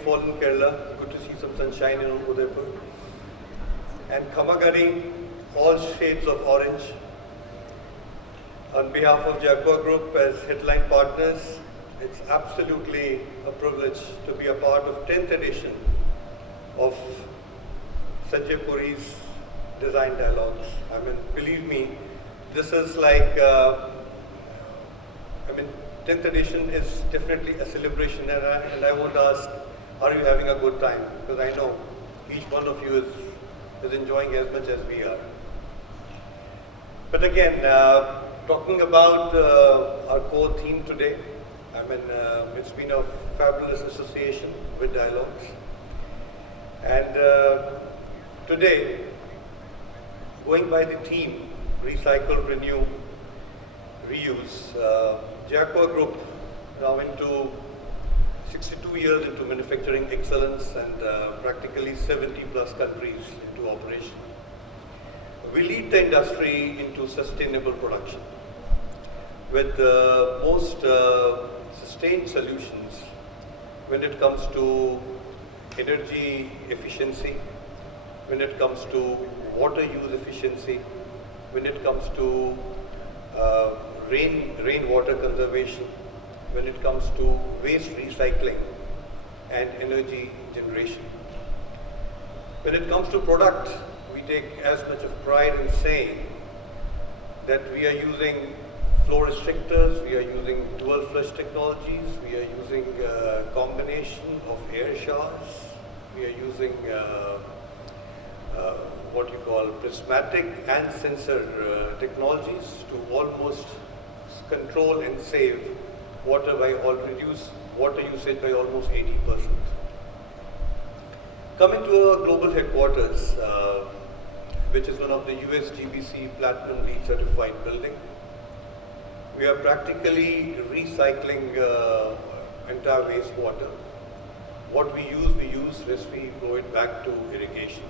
rainfall in Kerala. Good to see some sunshine in Udaipur. And Kamagari, all shades of orange. On behalf of Jaquar Group as headline partners, it's absolutely a privilege to be a part of 10th edition of Sanjay Puri's Design Dialogues. I mean, believe me, this is like, 10th edition is definitely a celebration, and I want to ask, are you having a good time? Because I know each one of you is enjoying as much as we are. But again, talking about our core theme today, it's been a fabulous association with Dialogues. And today, going by the theme, recycle, renew, reuse, Jaquar Group now into 62 years into manufacturing excellence and practically 70 plus countries into operation. We lead the industry into sustainable production with the most sustained solutions when it comes to energy efficiency, when it comes to water use efficiency, when it comes to rainwater conservation, when it comes to waste recycling and energy generation. When it comes to product, we take as much of pride in saying that we are using flow restrictors, we are using dual flush technologies, we are using a combination of air showers, we are using what you call prismatic and sensor technologies to almost control and save water reduce water usage by almost 80%. Coming to our global headquarters, which is one of the US GBC Platinum LEED certified building, we are practically recycling entire wastewater. What we use, rest we throw it back to irrigation.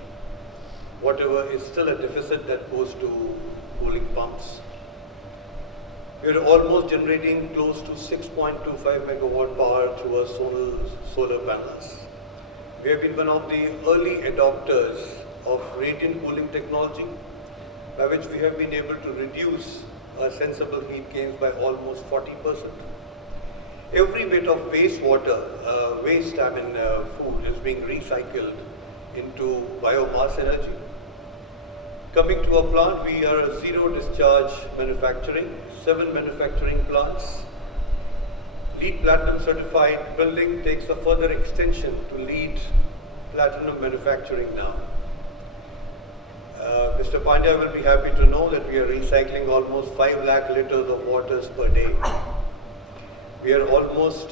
Whatever is still a deficit, that goes to cooling pumps. We are almost generating close to 6.25 megawatt power through our solar panels. We have been one of the early adopters of radiant cooling technology, by which we have been able to reduce our sensible heat gains by almost 40%. Every bit of wastewater, food is being recycled into biomass energy. Coming to our plant, we are a zero discharge manufacturing, 7 manufacturing plants. LEED Platinum certified building takes a further extension to LEED Platinum manufacturing now. Mr. Pandya will be happy to know that we are recycling almost 5 lakh liters of waters per day. We are almost,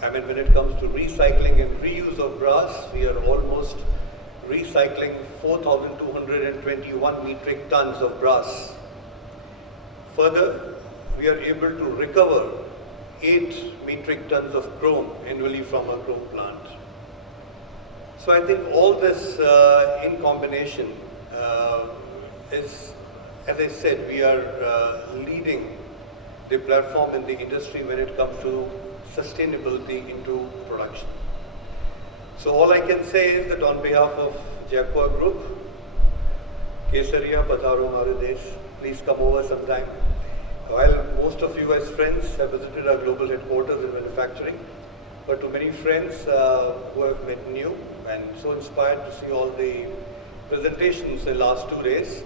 when it comes to recycling and reuse of brass, we are almost recycling 4,221 metric tons of brass. Further, we are able to recover 8 metric tons of chrome annually from our chrome plant. So I think all this in combination is, as I said, we are leading the platform in the industry when it comes to sustainability into production. So all I can say is that on behalf of Jaquar Group, Kesariya Pataro Mahadesh, please come over sometime. While most of you as friends have visited our global headquarters in manufacturing, but to many friends who have met new and so inspired to see all the presentations in the last 2 days,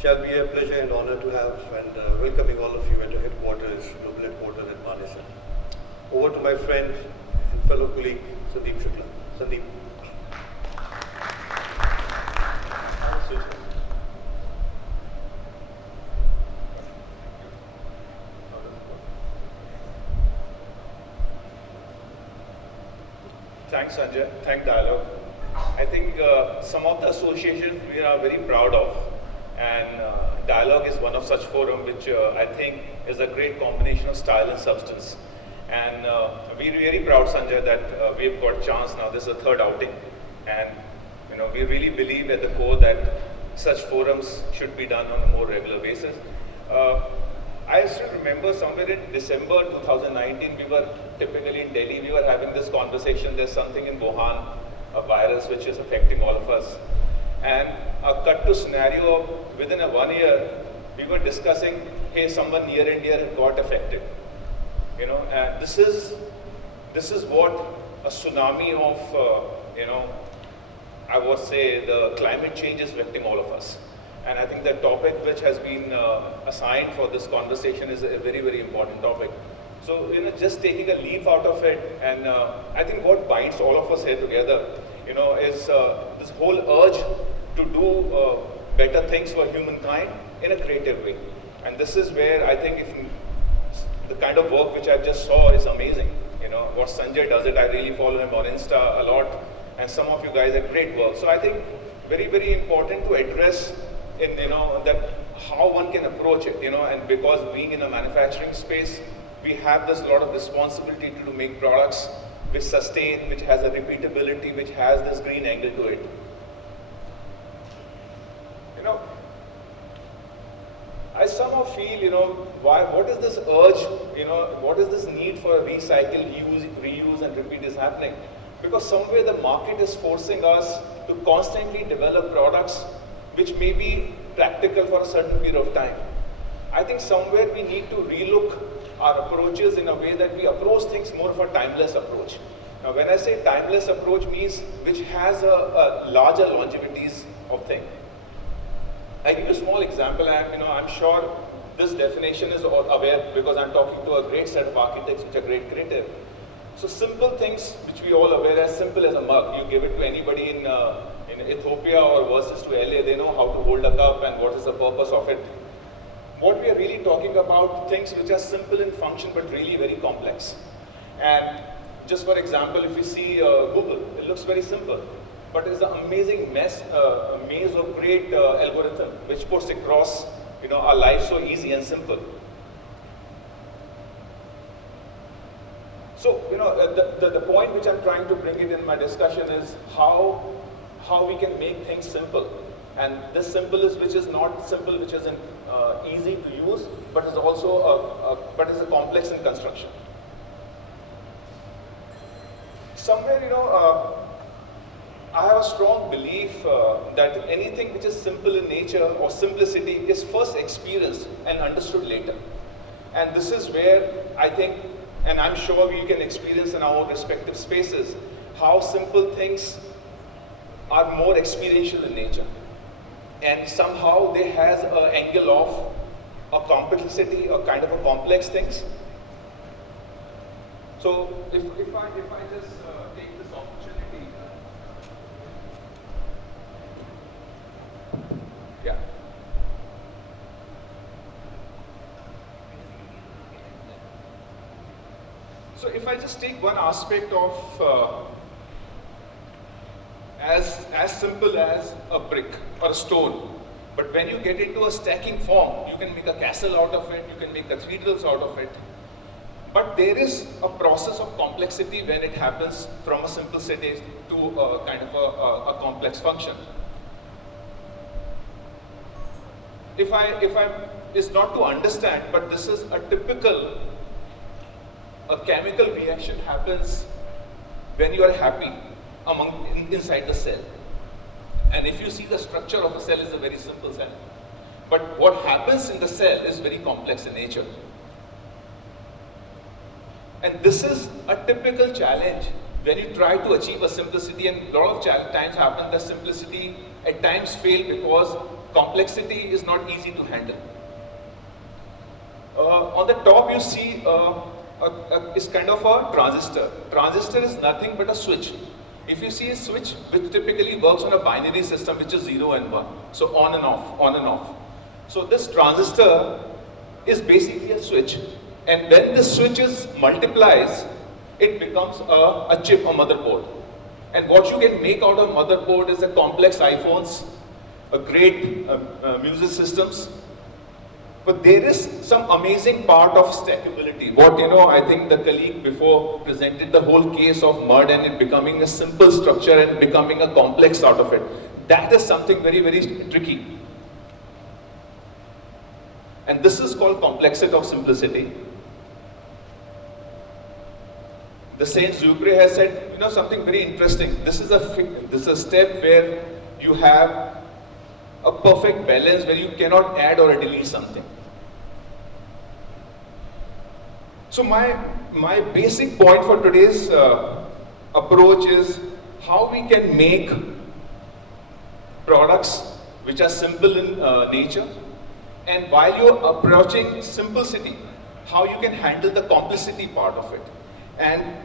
shall be a pleasure and honor to have and welcoming all of you at the headquarters, global headquarters at Manesar. Over to my friend and fellow colleague, Sandeep Shukla. Sandeep. Thanks, Sanjay. Thank Dialogue. I think some of the associations we are very proud of, and Dialogue is one of such forum which I think is a great combination of style and substance. And we're very proud, Sanjay, that we've got chance now. This is the third outing, and we really believe at the core that such forums should be done on a more regular basis. I still remember somewhere in December 2019, we were typically in Delhi, we were having this conversation, there's something in Wuhan, a virus which is affecting all of us. And a cut to scenario, within a 1 year, we were discussing, hey, someone near India had got affected. You know, and this is what a tsunami of, I would say the climate change is affecting all of us. And I think the topic which has been assigned for this conversation is a very, very important topic. So, just taking a leaf out of it, and I think what binds all of us here together, is this whole urge to do better things for humankind in a creative way. And this is where I think the kind of work which I just saw is amazing. What Sanjay does it, I really follow him on Insta a lot, and some of you guys have great work. So I think very, very important to address in, that how one can approach it, and because being in a manufacturing space, we have this lot of responsibility to make products which sustain, which has a repeatability, which has this green angle to it. I somehow feel, what is this urge, what is this need for recycle, use, reuse and repeat is happening? Because somewhere the market is forcing us to constantly develop products which may be practical for a certain period of time. I think somewhere we need to relook our approaches in a way that we approach things more of a timeless approach. Now when I say timeless approach means which has a larger longevities of thing. I give you a small example, and I'm sure this definition is aware because I'm talking to a great set of architects which are great creative. So simple things which we all aware as simple as a mug. You give it to anybody in Ethiopia or versus to LA, they know how to hold a cup and what is the purpose of it. What we are really talking about, things which are simple in function but really very complex. And just for example, if you see Google, it looks very simple. But it's an amazing maze of great algorithm which puts across our life so easy and simple. So the point which I'm trying to bring it in my discussion is how we can make things simple. And this simple is which is not simple, which isn't easy to use, but is also but is a complex in construction. Somewhere I have a strong belief that anything which is simple in nature or simplicity is first experienced and understood later. And this is where I think, and I'm sure we can experience in our respective spaces, how simple things are more experiential in nature. And somehow they has an angle of a complexity or kind of a complex things. So if I just take this opportunity, yeah. So if I just take one aspect of as simple as a brick or a stone, but when you get into a stacking form, you can make a castle out of it, you can make cathedrals out of it. But there is a process of complexity when it happens from a simplicity to a kind of a complex function. It's not to understand, but this is a typical, a chemical reaction happens when you are happy inside the cell. And if you see the structure of a cell is a very simple cell. But what happens in the cell is very complex in nature. And this is a typical challenge when you try to achieve a simplicity, and a lot of times happen that simplicity at times fail because complexity is not easy to handle. On the top you see is kind of a transistor. Transistor is nothing but a switch. If you see a switch which typically works on a binary system which is 0 and 1, so on and off, on and off. So this transistor is basically a switch, and when the switch multiplies, it becomes a chip, a motherboard. And what you can make out of motherboard is a complex iPhones, a great music systems. But there is some amazing part of stackability. What, I think the colleague before presented the whole case of mud and it becoming a simple structure and becoming a complex out of it. That is something very, very tricky. And this is called complexity of simplicity. The Saint Jaquar has said, something very interesting. This is a step where you have a perfect balance where you cannot add or delete something. So my basic point for today's approach is how we can make products which are simple in nature, and while you're approaching simplicity, how you can handle the complexity part of it. And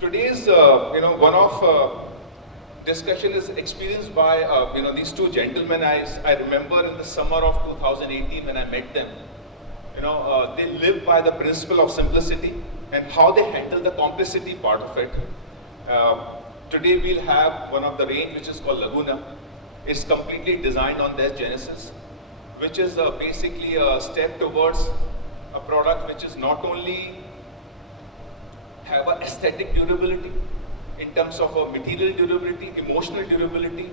today's one of discussion is experienced by these two gentlemen. I remember in the summer of 2018 when I met them. They live by the principle of simplicity and how they handle the complexity part of it. Today we'll have one of the range which is called Laguna. It's completely designed on their genesis, which is basically a step towards a product which is not only have an aesthetic durability in terms of material durability, emotional durability.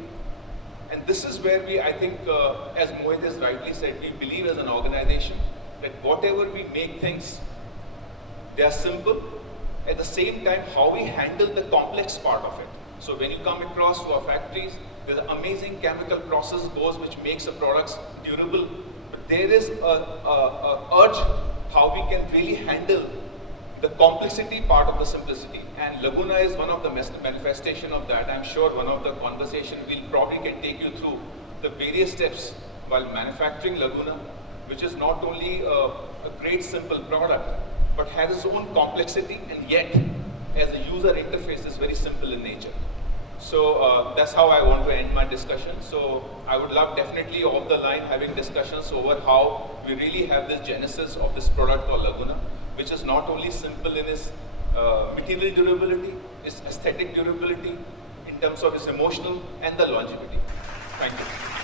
And this is where I think, as Mohit has rightly said, we believe as an organization that whatever we make things, they are simple. At the same time, how we handle the complex part of it. So when you come across to our factories, there's an amazing chemical process goes which makes the products durable. But there is a urge how we can really handle the complexity part of the simplicity. And Laguna is one of the manifestation of that. I'm sure one of the conversation we'll probably can take you through the various steps while manufacturing Laguna, which is not only a great simple product, but has its own complexity, and yet as a user interface is very simple in nature. So that's how I want to end my discussion. So I would love definitely off the line having discussions over how we really have this genesis of this product called Laguna, which is not only simple in its material durability, its aesthetic durability, in terms of its emotional and the longevity. Thank you.